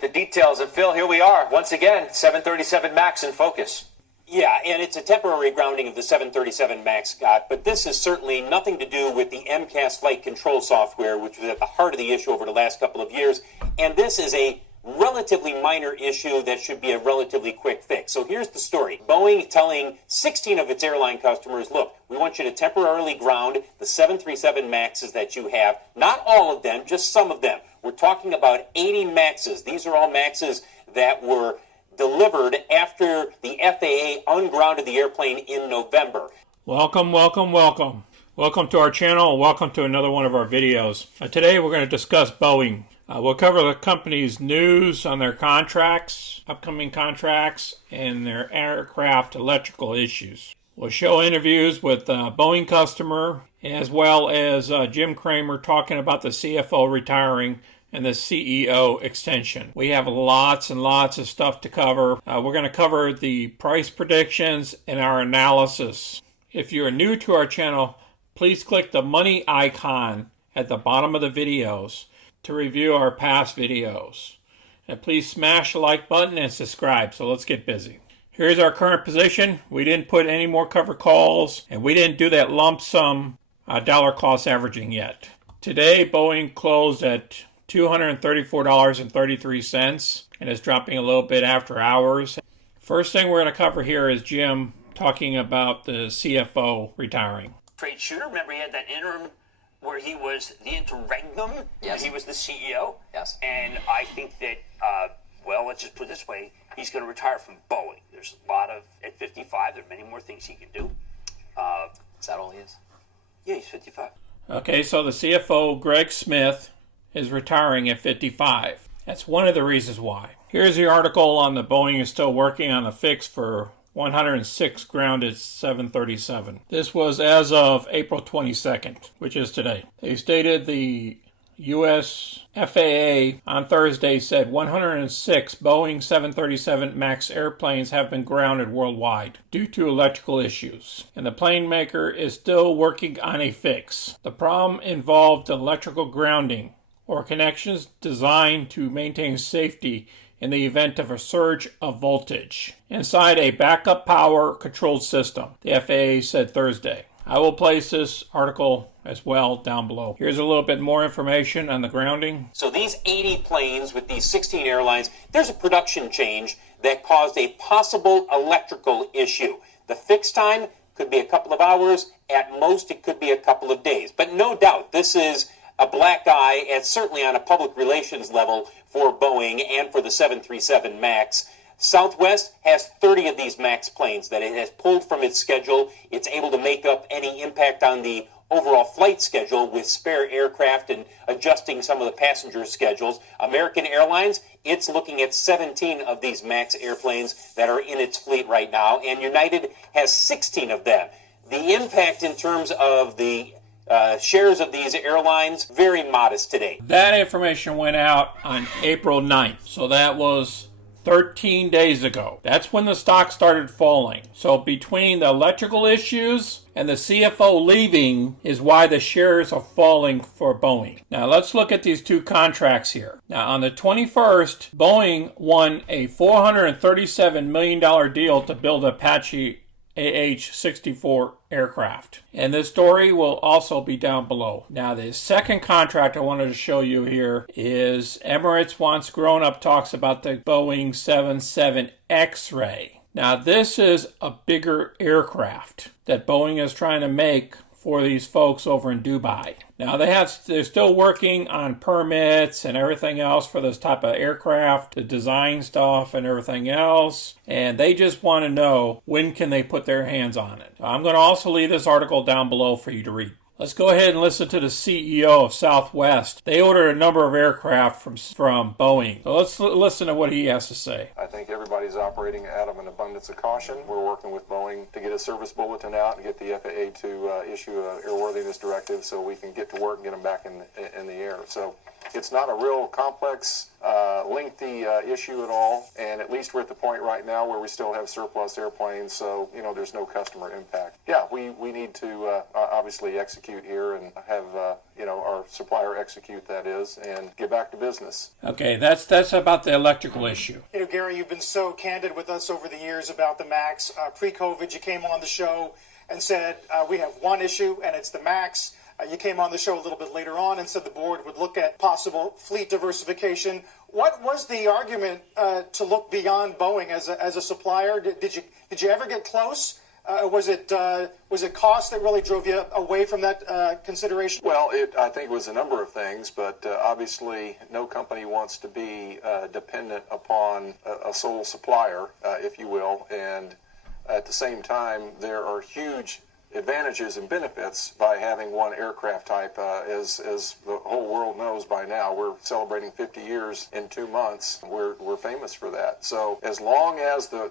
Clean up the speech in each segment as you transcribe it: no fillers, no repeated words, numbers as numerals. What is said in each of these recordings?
The details, and Phil, here we are once again, 737 MAX in focus. Yeah, and it's a temporary grounding of the 737 MAX, Scott, but this is certainly nothing to do with the MCAS flight control software, which was at the heart of the issue over the last couple of years. And this is a relatively minor issue that should be a relatively quick fix. So here's the story. Boeing telling 16 of its airline customers, look, we want you to temporarily ground the 737 MAXs that you have. Not all of them, just some of them. We're talking about 80 MAXs. These are all MAXs that were delivered after the FAA ungrounded the airplane in November. Welcome to our channel, and welcome to another one of our videos. Today we're going to discuss Boeing. We'll cover the company's news on their contracts, upcoming contracts, and their aircraft electrical issues. We'll show interviews with Boeing customer, as well as Jim Cramer talking about the CFO retiring and the CEO extension. We have lots and lots of stuff to cover. We're going to cover the price predictions and our analysis. If you're new to our channel, please click the money icon at the bottom of the videos to review our past videos. And please smash the like button and subscribe. So let's get busy. Here's our current position. We didn't put any more cover calls, and we didn't do that lump sum dollar cost averaging yet. Today, Boeing closed at $234.33, and it's dropping a little bit after hours. First thing we're going to cover here is Jim talking about the CFO retiring. Trade shooter, remember he had that interim where he was the interregnum? Yes. He was the CEO? Yes. And I think that, well, let's just put it this way, he's going to retire from Boeing. There's a lot of, at 55, there are many more things he can do. Is that all he is? Yeah, he's 55. Okay, so the CFO, Greg Smith, is retiring at 55. That's one of the reasons why. Here's the article on the Boeing is still working on a fix for 106 grounded 737. This was as of April 22nd, which is today. They stated the U.S. FAA on Thursday said 106 Boeing 737 MAX airplanes have been grounded worldwide due to electrical issues, and the plane maker is still working on a fix. The problem involved electrical grounding or connections designed to maintain safety in the event of a surge of voltage inside a backup power controlled system, the FAA said Thursday. I will place this article as well down below. Here's a little bit more information on the grounding. So these 80 planes with these 16 airlines, there's a production change that caused a possible electrical issue. The fix time could be a couple of hours. At most, it could be a couple of days. But no doubt, this is a black eye, and certainly on a public relations level for Boeing and for the 737 MAX. Southwest has 30 of these MAX planes that it has pulled from its schedule. It's able to make up any impact on the overall flight schedule with spare aircraft and adjusting some of the passenger schedules. American Airlines, it's looking at 17 of these MAX airplanes that are in its fleet right now, and United has 16 of them. The impact in terms of the shares of these airlines, very modest today. That information went out on April 9th, so that was 13 days ago. That's when the stock started falling. So between the electrical issues and the CFO leaving is why the shares are falling for Boeing. Now let's look at these two contracts here. Now on the 21st, Boeing won a $437 million deal to build Apache AH-64 aircraft. And this story will also be down below. Now the second contract I wanted to show you here is Emirates wants grown-up talks about the Boeing 77 X-Ray. Now this is a bigger aircraft that Boeing is trying to make for these folks over in Dubai. Now they're still working on permits and everything else for this type of aircraft, the design stuff and everything else, and they just want to know when can they put their hands on it. I'm going to also leave this article down below for you to read. Let's go ahead and listen to the CEO of Southwest. They ordered a number of aircraft from Boeing. So let's listen to what he has to say. I think everybody's operating out of an abundance of caution. We're working with Boeing to get a service bulletin out and get the FAA to issue an airworthiness directive so we can get to work and get them back in the air. So It's not a real complex, lengthy issue at all, and at least we're at the point right now where we still have surplus airplanes, so there's no customer impact. Yeah, we need to obviously execute here and have our supplier execute, that is, and get back to business. Okay, that's about the electrical issue. Gary, you've been so candid with us over the years about the MAX. Pre-COVID, you came on the show and said we have one issue, and it's the MAX. You came on the show a little bit later on and said the board would look at possible fleet diversification. What was the argument to look beyond Boeing as a supplier? Did you ever get close? Was it cost that really drove you away from that consideration? Well, I think it was a number of things, but obviously no company wants to be dependent upon a sole supplier, if you will, and at the same time there are huge advantages and benefits by having one aircraft type. As the whole world knows by now, we're celebrating 50 years in 2 months. We're famous for that. So as long as the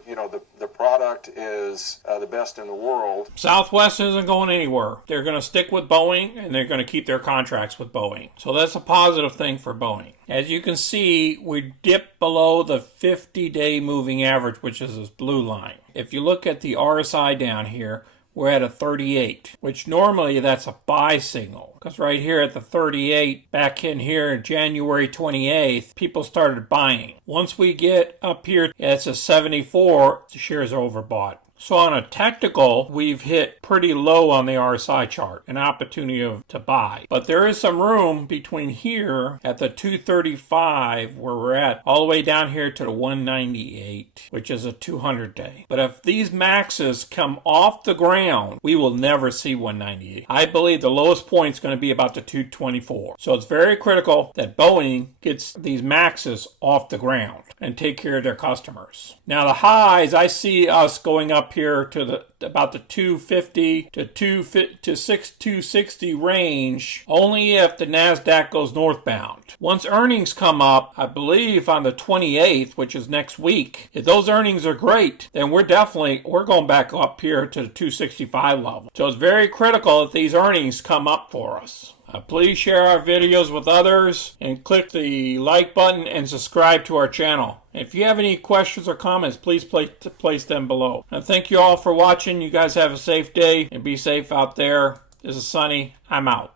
product is the best in the world, Southwest isn't going anywhere. They're going to stick with Boeing, and they're going to keep their contracts with Boeing. So that's a positive thing for Boeing. As you can see, we dipped below the 50-day moving average, which is this blue line. If you look at the RSI down here, we're at a 38, which normally that's a buy signal. Because right here at the 38, back in here January 28th, people started buying. Once we get up here, it's a 74, the shares are overbought. So on a technical, we've hit pretty low on the RSI chart, an opportunity to buy. But there is some room between here at the 235 where we're at, all the way down here to the 198, which is a 200-day. But if these maxes come off the ground, we will never see 198. I believe the lowest point is going to be about the 224. So it's very critical that Boeing gets these maxes off the ground and take care of their customers. Now the highs, I see us going up here to about the 250 to 260 range, only if the NASDAQ goes northbound. Once earnings come up, I believe on the 28th, which is next week, if those earnings are great, then we're going back up here to the 265 level. So it's very critical that these earnings come up for us. Please share our videos with others and click the like button and subscribe to our channel. If you have any questions or comments, please place them below. And thank you all for watching. You guys have a safe day and be safe out there. This is Sonny. I'm out.